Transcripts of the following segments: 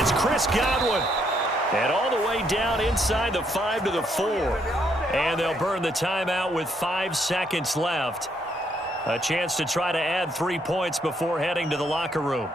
It's Chris Godwin. And all the way down inside the 5 to the 4. And they'll burn the timeout with 5 seconds left. A chance to try to add 3 points before heading to the locker room.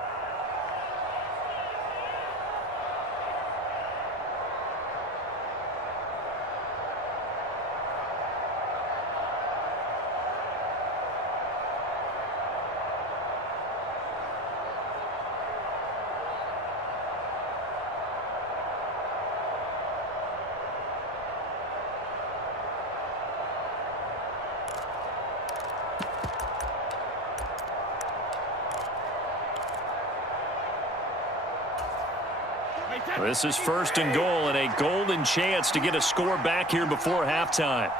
This is 1st and goal and a golden chance to get a score back here before halftime.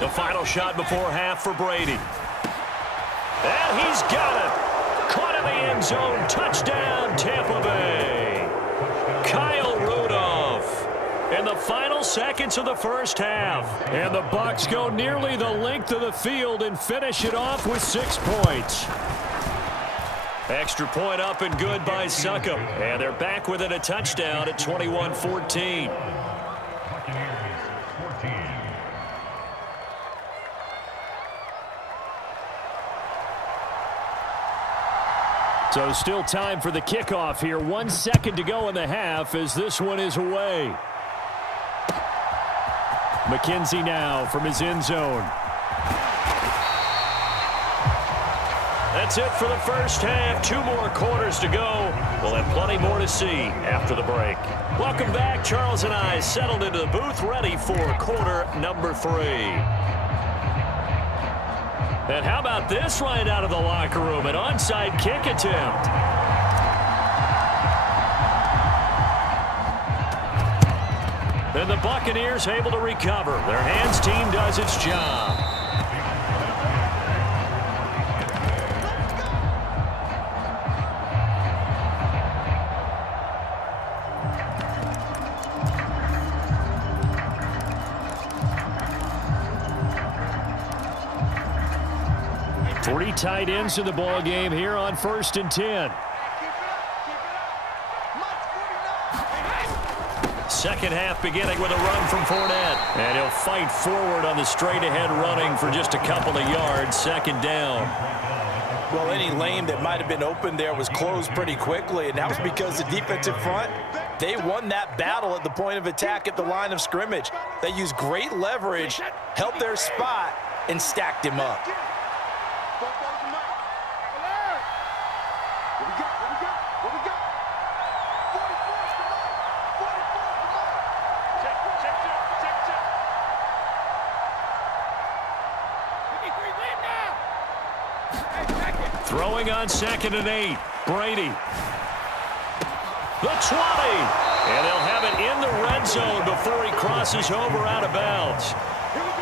The final shot before half for Brady. And he's got it. Caught in the end zone. Touchdown, Tampa Bay. Kyle Rudolph. In the final seconds of the first half. And the Bucs go nearly the length of the field and finish it off with 6 points. Extra point up and good by Succop. And they're back within a touchdown at 21-14. So still time for the kickoff here. 1 second to go in the half as this one is away. McKenzie now from his end zone. That's it for the first half. 2 more quarters to go. We'll have plenty more to see after the break. Welcome back. Charles and I settled into the booth ready for quarter number 3. And how about this right out of the locker room? An onside kick attempt. And the Buccaneers able to recover. Their hands team does its job. Three tight ends in the ball game here on 1st and 10. Second half beginning with a run from Fournette. And he'll fight forward on the straight-ahead running for just a couple of yards. 2nd down. Well, any lane that might have been open there was closed pretty quickly, and that was because the defensive front, they won that battle at the point of attack at the line of scrimmage. They used great leverage, held their spot, and stacked him up. Throwing on 2nd and 8. Brady. The 20. And they'll have it in the red zone before he crosses over out of bounds.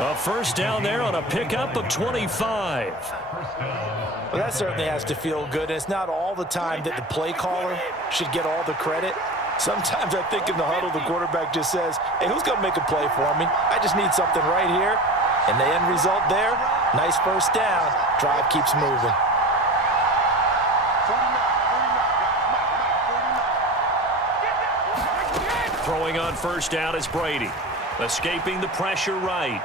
A first down there on a pickup of 25. Well, that certainly has to feel good. It's not all the time that the play caller should get all the credit. Sometimes I think in the huddle, the quarterback just says, hey, who's going to make a play for me? I just need something right here. And the end result there, nice first down. Drive keeps moving. Throwing on first down is Brady. Escaping the pressure right.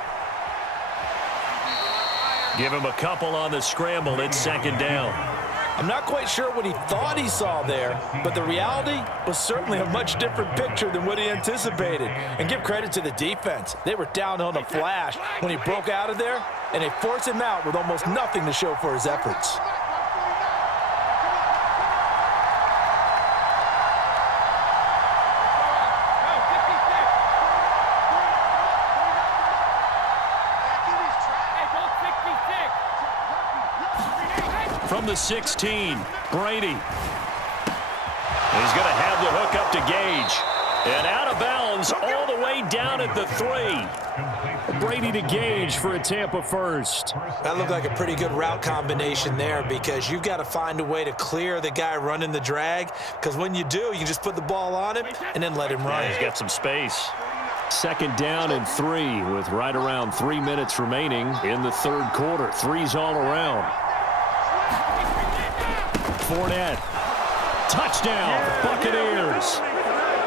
Give him a couple on the scramble. It's 2nd down. I'm not quite sure what he thought he saw there, but the reality was certainly a much different picture than what he anticipated. And give credit to the defense. They were down on a flash when he broke out of there, and they forced him out with almost nothing to show for his efforts. From the 16, Brady. He's going to have the hook up to Gage. And out of bounds all the way down at the 3. Brady to Gage for a Tampa first. That looked like a pretty good route combination there because you've got to find a way to clear the guy running the drag because when you do, you just put the ball on him and then let him run. Yeah, he's got some space. Second down and 3 with right around 3 minutes remaining in the third quarter. Threes all around. Fournette. Touchdown, Buccaneers.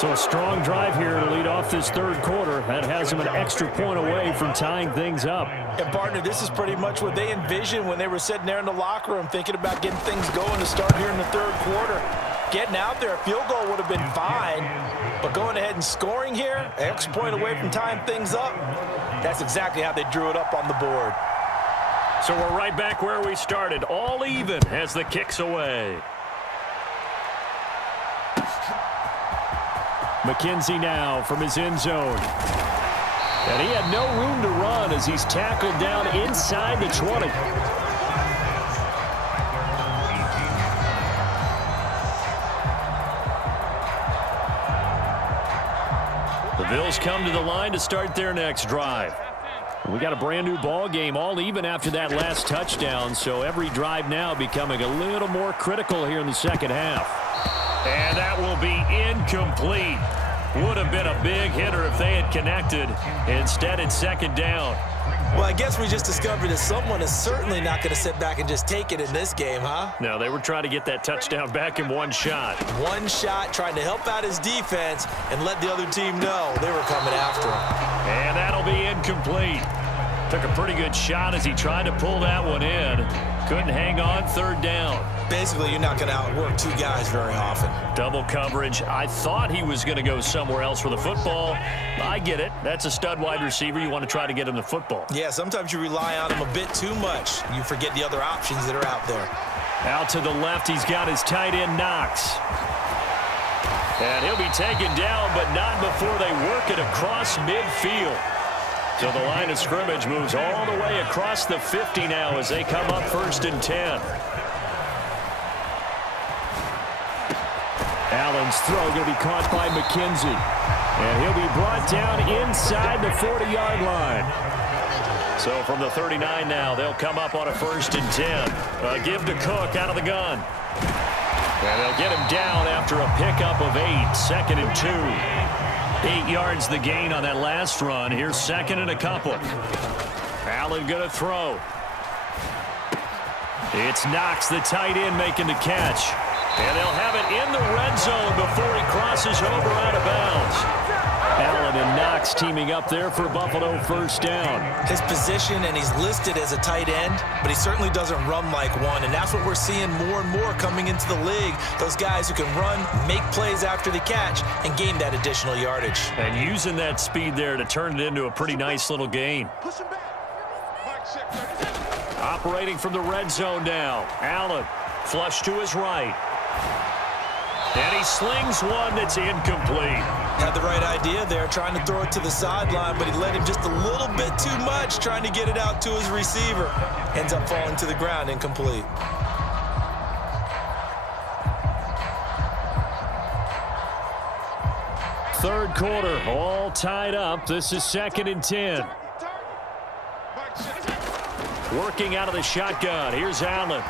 So a strong drive here to lead off this third quarter. That has them an extra point away from tying things up. And, partner, this is pretty much what they envisioned when they were sitting there in the locker room thinking about getting things going to start here in the third quarter. Getting out there, a field goal would have been fine, but going ahead and scoring here, an extra point away from tying things up, that's exactly how they drew it up on the board. So we're right back where we started, all even as the kick's away. McKenzie now from his end zone. And he had no room to run as he's tackled down inside the 20. The Bills come to the line to start their next drive. We got a brand new ball game, all even after that last touchdown, so every drive now becoming a little more critical here in the second half. And that will be incomplete. Would have been a big hitter if they had connected. Instead, it's second down. Well, I guess we just discovered that someone is certainly not going to sit back and just take it in this game, huh? No, they were trying to get that touchdown back in one shot. One shot, trying to help out his defense and let the other team know they were coming after him. And that'll be incomplete. Took a pretty good shot as he tried to pull that one in. Couldn't hang on, third down. Basically, you're not going to outwork two guys very often. Double coverage. I thought he was going to go somewhere else for the football. I get it. That's a stud wide receiver. You want to try to get him the football. Yeah, sometimes you rely on him a bit too much. You forget the other options that are out there. Out to the left, he's got his tight end, Knox. And he'll be taken down, but not before they work it across midfield. So the line of scrimmage moves all the way across the 50 now as they come up 1st and 10. Allen's throw going to be caught by McKenzie. And he'll be brought down inside the 40-yard line. So from the 39 now, they'll come up on a 1st and 10. Give to Cook out of the gun. And they'll get him down after a pickup of 8. 2nd and 2. 8 yards the gain on that last run. Here's 2nd and a couple. Allen going to throw. It's Knox, the tight end, making the catch. And they'll have it in the red zone before he crosses over out of bounds. Allen and Knox teaming up there for Buffalo 1st down. His position, and he's listed as a tight end, but he certainly doesn't run like one, and that's what we're seeing more and more coming into the league. Those guys who can run, make plays after the catch, and gain that additional yardage. And using that speed there to turn it into a pretty nice little gain. Operating from the red zone now. Allen, flush to his right. And he slings one that's incomplete. Had the right idea there, trying to throw it to the sideline, but he let him just a little bit too much, trying to get it out to his receiver. Ends up falling to the ground, incomplete. Third quarter, all tied up. This is 2nd and 10. Working out of the shotgun. Here's Allen.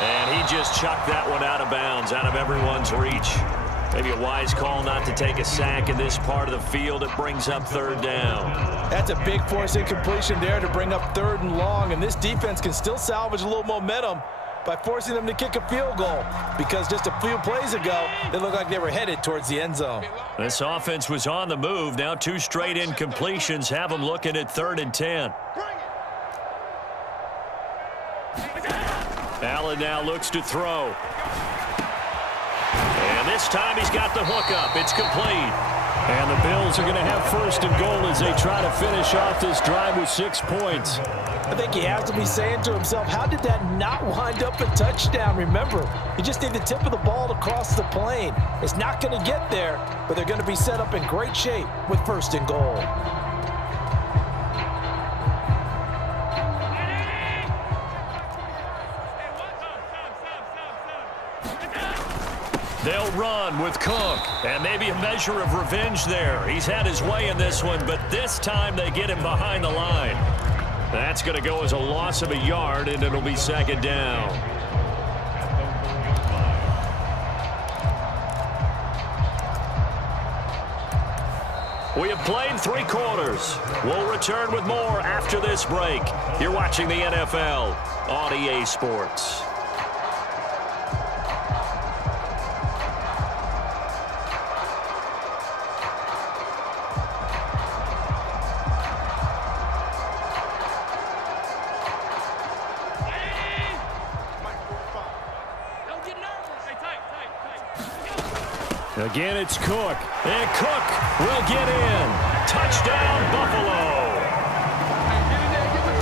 And he just chucked that one out of bounds, out of everyone's reach. Maybe a wise call not to take a sack in this part of the field. It brings up 3rd down. That's a big force incompletion there to bring up 3rd and long, and this defense can still salvage a little momentum by forcing them to kick a field goal, because just a few plays ago, they looked like they were headed towards the end zone. This offense was on the move. Now 2 straight incompletions have them looking at 3rd and 10. Allen now looks to throw. And this time he's got the hook up. It's complete. And the Bills are going to have 1st and goal as they try to finish off this drive with 6 points. I think he has to be saying to himself, how did that not wind up a touchdown? Remember, you just need the tip of the ball to cross the plane. It's not going to get there, but they're going to be set up in great shape with 1st and goal. They'll run with Cook, and maybe a measure of revenge there. He's had his way in this one, but this time they get him behind the line. That's going to go as a loss of a yard, and it'll be 2nd down. We have played 3 quarters. We'll return with more after this break. You're watching the NFL on EA Sports. Again, it's Cook. And Cook will get in. Touchdown, Buffalo.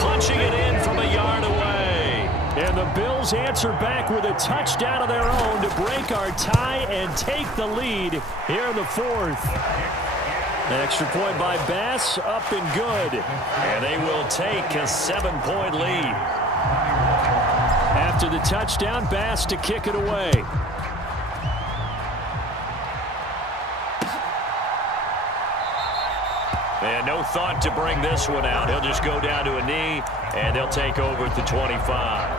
Punching it in from a yard away. And the Bills answer back with a touchdown of their own to break our tie and take the lead here in the 4th. An extra point by Bass, up and good. And they will take a 7-point lead. After the touchdown, Bass to kick it away. And no thought to bring this one out. He'll just go down to a knee, and they'll take over at the 25.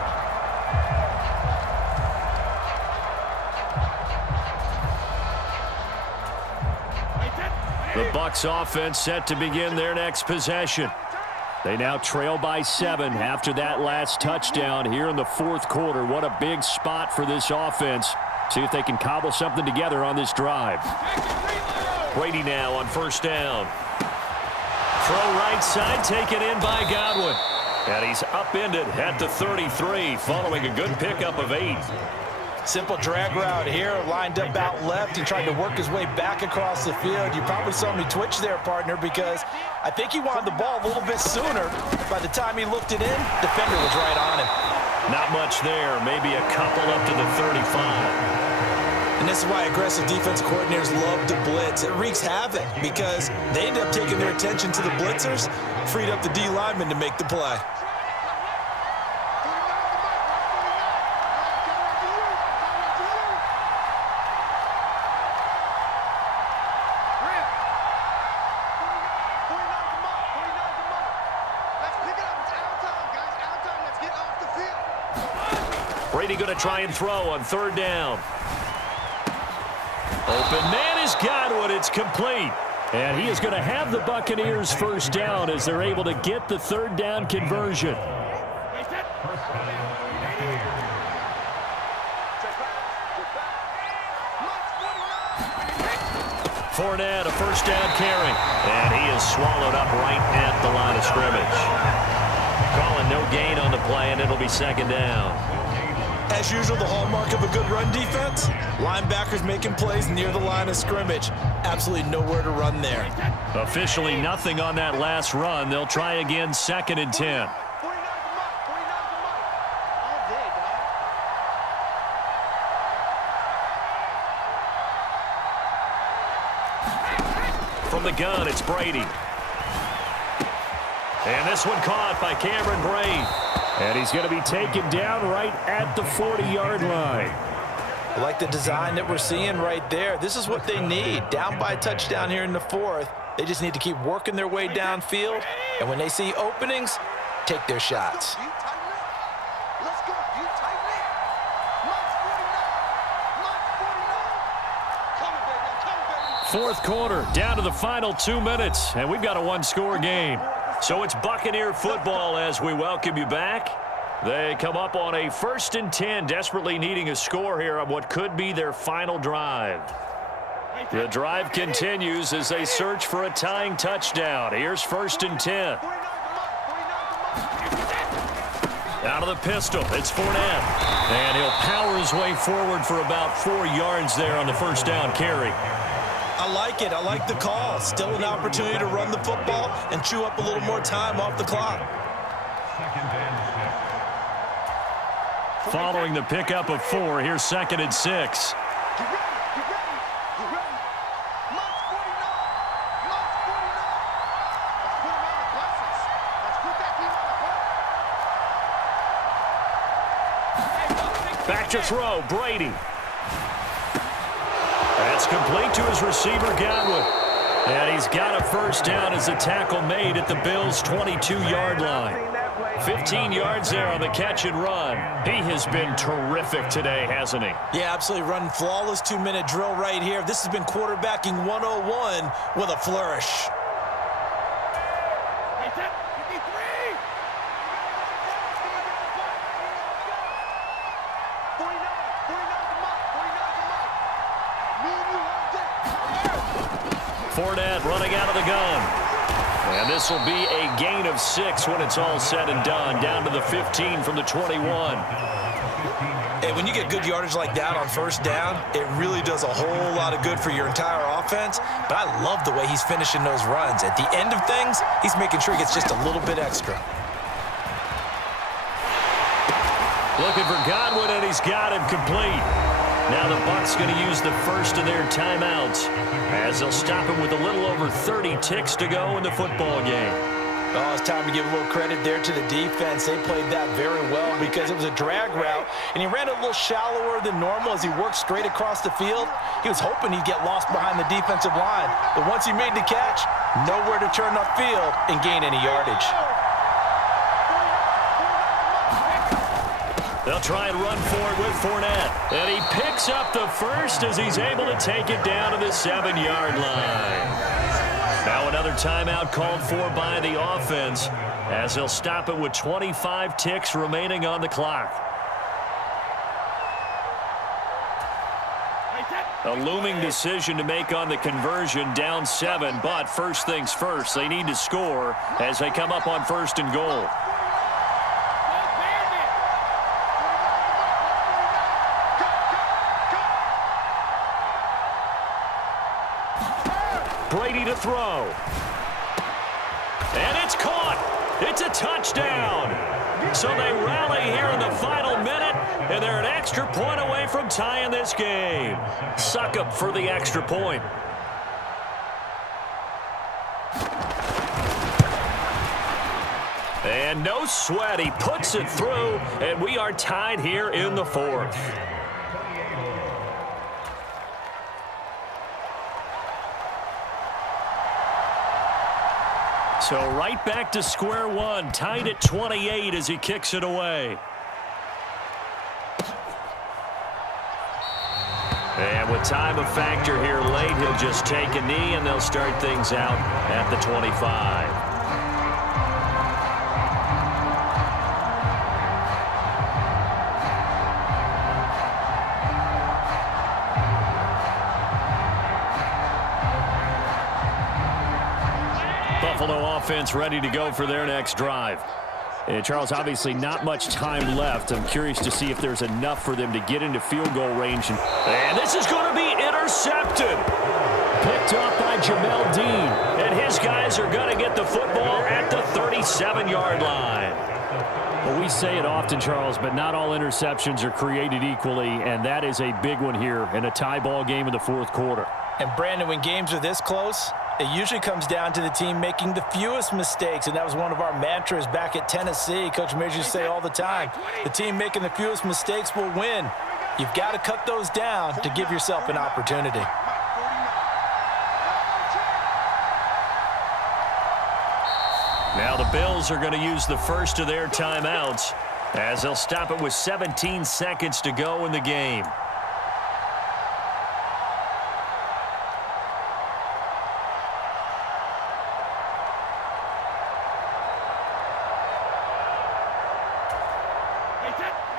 The Bucs offense set to begin their next possession. They now trail by 7 after that last touchdown here in the 4th quarter. What a big spot for this offense. See if they can cobble something together on this drive. Brady now on 1st down. Throw right side, taken in by Godwin. And he's upended at the 33, following a good pickup of 8. Simple drag route here, lined up out left and tried to work his way back across the field. You probably saw me twitch there, partner, because I think he wanted the ball a little bit sooner. By the time he looked it in, defender was right on him. Not much there, maybe a couple up to the 35. And this is why aggressive defense coordinators love to blitz. It wreaks havoc because they end up taking their attention to the blitzers, freed up the D lineman to make the play. Brady going to try and throw on 3rd down. Open man is Godwin. It's complete. And he is going to have the Buccaneers 1st down as they're able to get the 3rd down conversion. Fournette, a 1st down carry. And he is swallowed up right at the line of scrimmage. Calling no gain on the play, and it'll be 2nd down. As usual, the hallmark of a good run defense, linebackers making plays near the line of scrimmage. Absolutely nowhere to run there. Officially nothing on that last run. They'll try again, 2nd and 10. From the gun, it's Brady. And this one caught by Cameron Brate. And he's going to be taken down right at the 40-yard line. I like the design that we're seeing right there. This is what they need. Down by a touchdown here in the 4th. They just need to keep working their way downfield. And when they see openings, take their shots. Fourth quarter, down to the final 2 minutes, and we've got a 1-score game. So it's Buccaneer football as we welcome you back. They come up on a 1st and 10, desperately needing a score here on what could be their final drive. The drive continues as they search for a tying touchdown. Here's 1st and 10. Out of the pistol, it's Fournette. And he'll power his way forward for about 4 yards there on the 1st down carry. I like it. I like the call. Still an opportunity to run the football and chew up a little more time off the clock. Following the pickup of 4, here's 2nd and 6. Back to throw, Brady. That's complete to his receiver, Godwin. And he's got a first down as a tackle made at the Bills' 22-yard line. 15 yards there on the catch and run. He has been terrific today, hasn't he? Yeah, absolutely running flawless 2-minute drill right here. This has been quarterbacking 101 with a flourish. Fournette running out of the gun. And this will be a gain of 6 when it's all said and done. Down to the 15 from the 21. Hey, when you get good yardage like that on first down, it really does a whole lot of good for your entire offense. But I love the way he's finishing those runs. At the end of things, he's making sure he gets just a little bit extra. Looking for Godwin, and he's got him complete. Now the Bucs going to use the first of their timeouts as they'll stop him with a little over 30 ticks to go in the football game. Oh, it's time to give a little credit there to the defense. They played that very well because it was a drag route, and he ran it a little shallower than normal as he worked straight across the field. He was hoping he'd get lost behind the defensive line, but once he made the catch, nowhere to turn upfield and gain any yardage. They'll try and run for it with Fournette. And he picks up the first as he's able to take it down to the 7-yard line. Now another timeout called for by the offense as they'll stop it with 25 ticks remaining on the clock. A looming decision to make on the conversion, down 7, but first things first, they need to score as they come up on first and goal. Brady to throw. And it's caught. It's a touchdown. So they rally here in the final minute, and they're an extra point away from tying this game. Suck up for the extra point. And no sweat. He puts it through, and we are tied here in the fourth. So right back to square one, tied at 28 as he kicks it away. And with time a factor here late, he'll just take a knee and they'll start things out at the 25. Buffalo offense ready to go for their next drive. And Charles, obviously not much time left. I'm curious to see if there's enough for them to get into field goal range. And this is going to be intercepted. Picked off by Jamel Dean. And his guys are going to get the football at the 37-yard line. Well, we say it often, Charles, but not all interceptions are created equally, and that is a big one here in a tie ball game in the fourth quarter. And Brandon, when games are this close, it usually comes down to the team making the fewest mistakes, and that was one of our mantras back at Tennessee. Coach Mears used to say all the time, the team making the fewest mistakes will win. You've got to cut those down to give yourself an opportunity. Now the Bills are going to use the first of their timeouts as they'll stop it with 17 seconds to go in the game.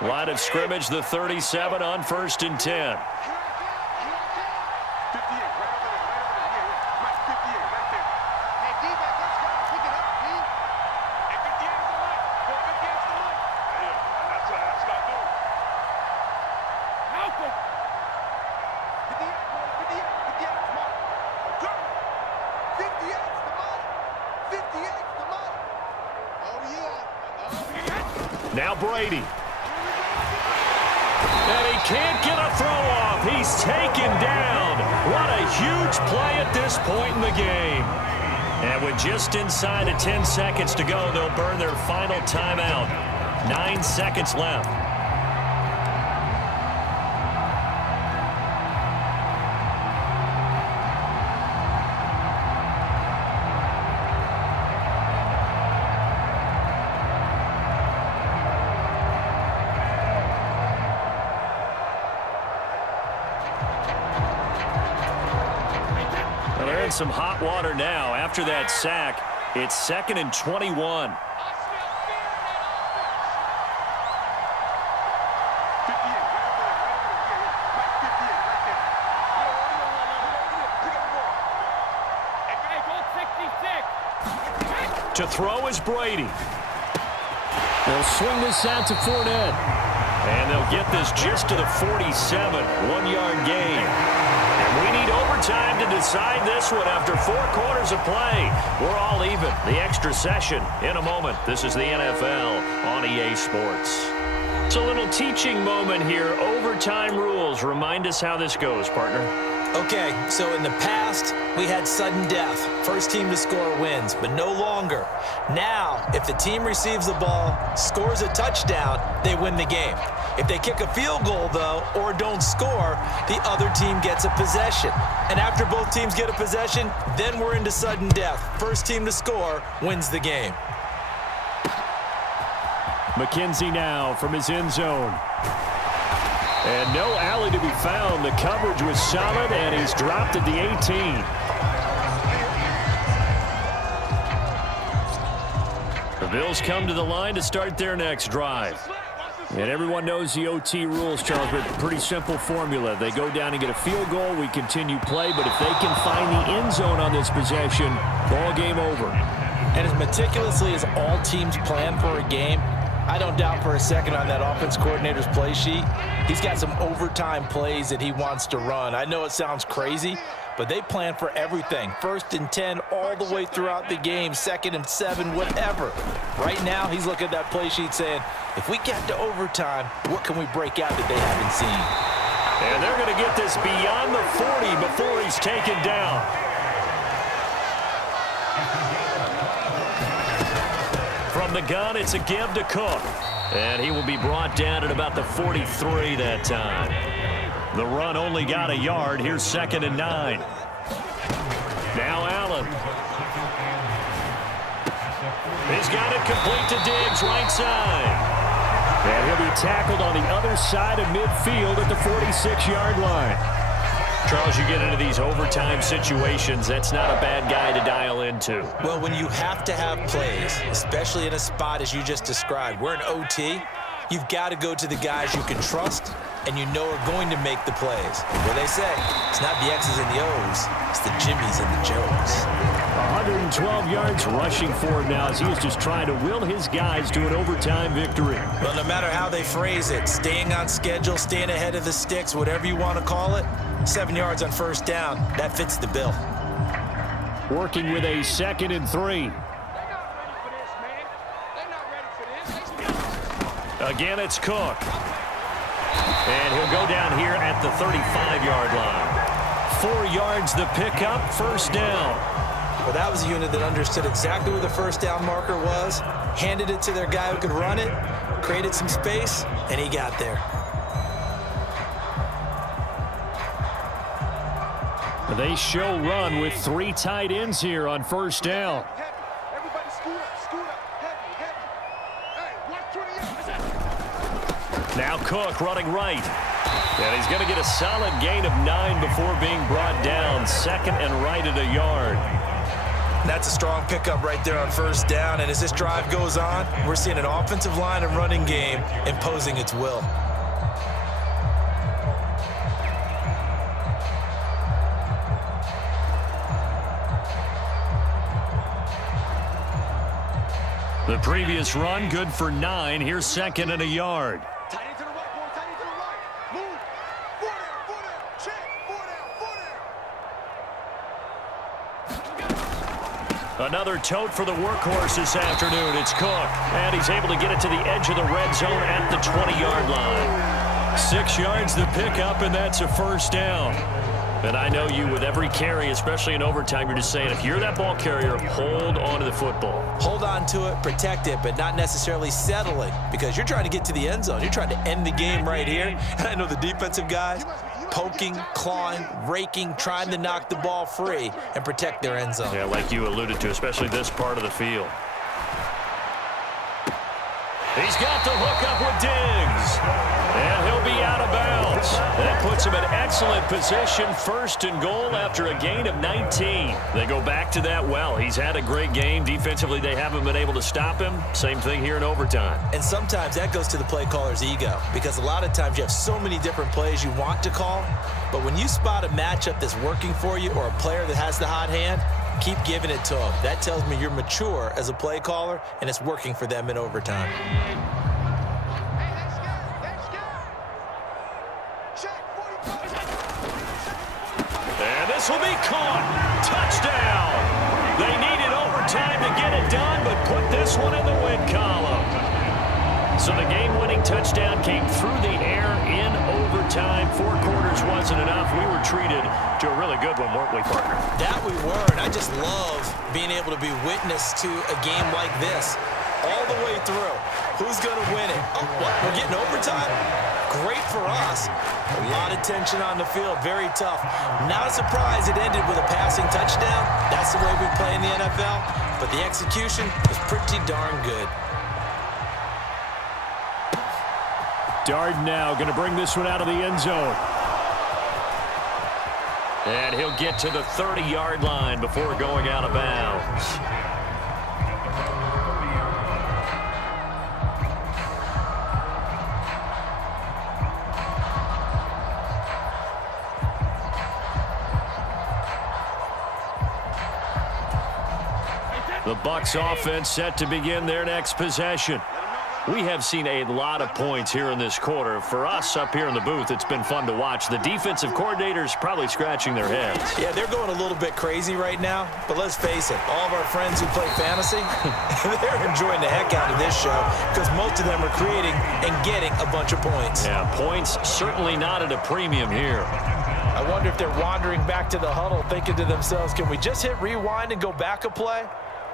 Line of scrimmage, the 37 on 1st and 10. Now Brady. And he can't get a throw off. He's taken down. What a huge play at this point in the game. And with just inside of 10 seconds to go, they'll burn their final timeout. 9 seconds left. some hot water now. After that sack, it's 2nd and 21. To throw is Brady. They'll swing this out to Fournette. And they'll get this just to the 47, 1-yard gain. And we need overtime to decide this one after 4 quarters of play. We're all even. The extra session in a moment. This is the NFL on EA Sports. It's a little teaching moment here. Overtime rules. Remind us how this goes, partner. Okay, so in the past, we had sudden death. First team to score wins, but no longer. Now, if the team receives the ball, scores a touchdown, they win the game. If they kick a field goal, though, or don't score, the other team gets a possession. And after both teams get a possession, then we're into sudden death. First team to score wins the game. McKenzie now from his end zone. And no alley to be found. The coverage was solid, and he's dropped at the 18. The Bills come to the line to start their next drive. And everyone knows the OT rules, Charles, but pretty simple formula. They go down and get a field goal, we continue play, but if they can find the end zone on this possession, ball game over. And as meticulously as all teams plan for a game, I don't doubt for a second on that offense coordinator's play sheet, he's got some overtime plays that he wants to run. I know it sounds crazy, but they plan for everything. 1st and 10 all the way throughout the game, 2nd and 7, whatever. Right now, he's looking at that play sheet saying, if we get to overtime, what can we break out that they haven't seen? And they're going to get this beyond the 40 before he's taken down. From the gun, it's a give to Cook. And he will be brought down at about the 43 that time. The run only got a yard. Here's 2nd and 9. Now Allen. He's got it complete to Diggs, right side. And he'll be tackled on the other side of midfield at the 46-yard line. Charles, you get into these overtime situations, that's not a bad guy to dial into. Well, when you have to have plays, especially in a spot as you just described, we're in OT, you've got to go to the guys you can trust and you know are going to make the plays. What they say, it's not the X's and the O's, it's the Jimmys and the Joes. 112 yards rushing for him now as he is just trying to will his guys to an overtime victory. Well, no matter how they phrase it, staying on schedule, staying ahead of the sticks, whatever you want to call it, 7 yards on 1st down, that fits the bill. Working with a 2nd and 3. Again, it's Cook. And he'll go down here at the 35-yard line. 4 yards the pickup, 1st down. Well, that was a unit that understood exactly where the 1st down marker was, handed it to their guy who could run it, created some space, and he got there. They show run with 3 tight ends here on 1st down. Now Cook running right. And he's going to get a solid gain of 9 before being brought down. 2nd and right at a yard. That's a strong pickup right there on 1st down. And as this drive goes on, we're seeing an offensive line and running game imposing its will. The previous run good for 9. Here's 2nd and a yard. Another tote for the workhorse this afternoon. It's Cook, and he's able to get it to the edge of the red zone at the 20-yard line. 6 yards the pickup, and that's a 1st down. And I know you, with every carry, especially in overtime, you're just saying, if you're that ball carrier, hold on to the football. Hold on to it, protect it, but not necessarily settling, because you're trying to get to the end zone. You're trying to end the game right here. And I know the defensive guys, poking, clawing, raking, trying to knock the ball free and protect their end zone. Yeah, like you alluded to, especially this part of the field. He's got the hook up with Diggs. And he'll be out of bounds. That puts him in excellent position, 1st and goal after a gain of 19. They go back to that well. He's had a great game. Defensively, they haven't been able to stop him. Same thing here in overtime. And sometimes that goes to the play caller's ego, because a lot of times you have so many different plays you want to call, but when you spot a matchup that's working for you or a player that has the hot hand, keep giving it to them. That tells me you're mature as a play caller, and it's working for them in overtime. And this will be caught. Touchdown. They needed overtime to get it done, but put this one in the win column. So the game-winning touchdown came through the air in overtime. 4 quarters wasn't enough. We were treated to a really good one, weren't we, partner? That we were, and I just love being able to be witness to a game like this all the way through. Who's going to win it? Oh, what? We're getting overtime? Great for us. A lot of tension on the field. Very tough. Not a surprise it ended with a passing touchdown. That's the way we play in the NFL. But the execution was pretty darn good. Dard now going to bring this one out of the end zone. And he'll get to the 30-yard line before going out of bounds. The Bucs offense set to begin their next possession. We have seen a lot of points here in this quarter. For us up here in the booth, it's been fun to watch. The defensive coordinators probably scratching their heads. Yeah, they're going a little bit crazy right now, but let's face it, all of our friends who play fantasy, they're enjoying the heck out of this show because most of them are creating and getting a bunch of points. Yeah, points certainly not at a premium here. I wonder if they're wandering back to the huddle thinking to themselves, can we just hit rewind and go back a play?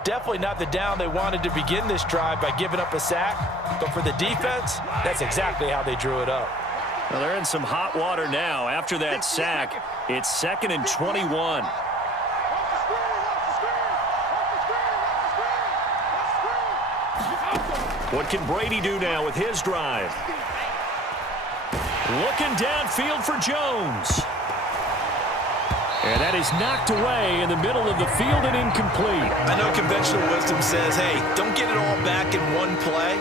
Definitely not the down they wanted to begin this drive by giving up a sack. But for the defense, that's exactly how they drew it up. Well, they're in some hot water now. After that sack, it's 2nd and 21. What can Brady do now with his drive? Looking downfield for Jones. And that is knocked away in the middle of the field and incomplete. I know conventional wisdom says, hey, don't get it all back in one play.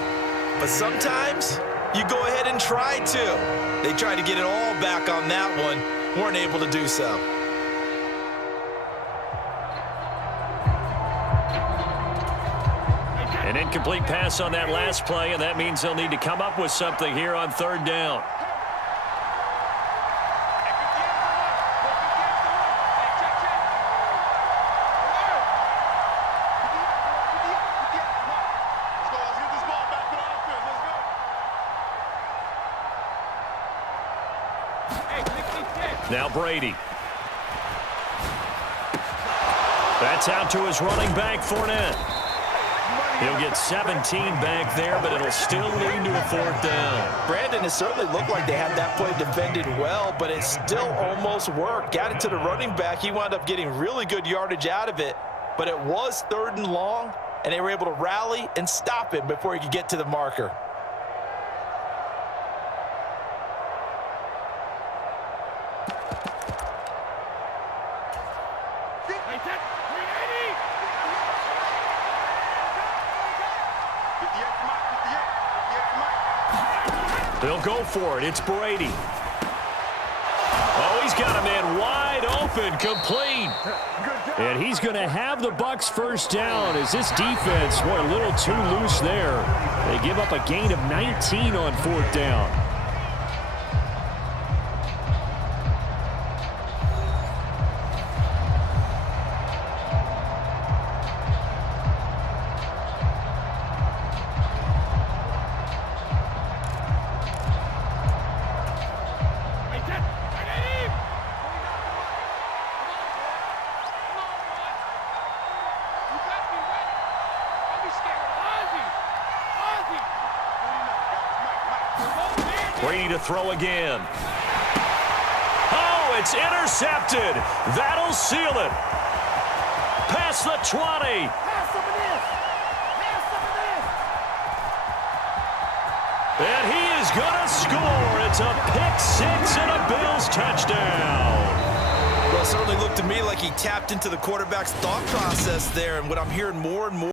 But sometimes you go ahead and try to. They tried to get it all back on that one. Weren't able to do so. An incomplete pass on that last play, and that means they'll need to come up with something here on 3rd down. Now Brady. That's out to his running back, Fournette. He'll get 17 back there, but it'll still lead to a 4th down. Brandon, it certainly looked like they had that play defended well, but it still almost worked. Got it to the running back. He wound up getting really good yardage out of it, but it was 3rd and long, and they were able to rally and stop him before he could get to the marker. They'll go for it. It's Brady. Oh, he's got a man wide open, complete. And he's going to have the Bucs 1st down as this defense, boy, a little too loose there. They give up a gain of 19 on 4th down. Brady to throw again. Oh, it's intercepted. That'll seal it. Past the 20. gonna score. It's a pick six and a Bills touchdown. Well, it certainly looked to me like he tapped into the quarterback's thought process there, and what I'm hearing more and more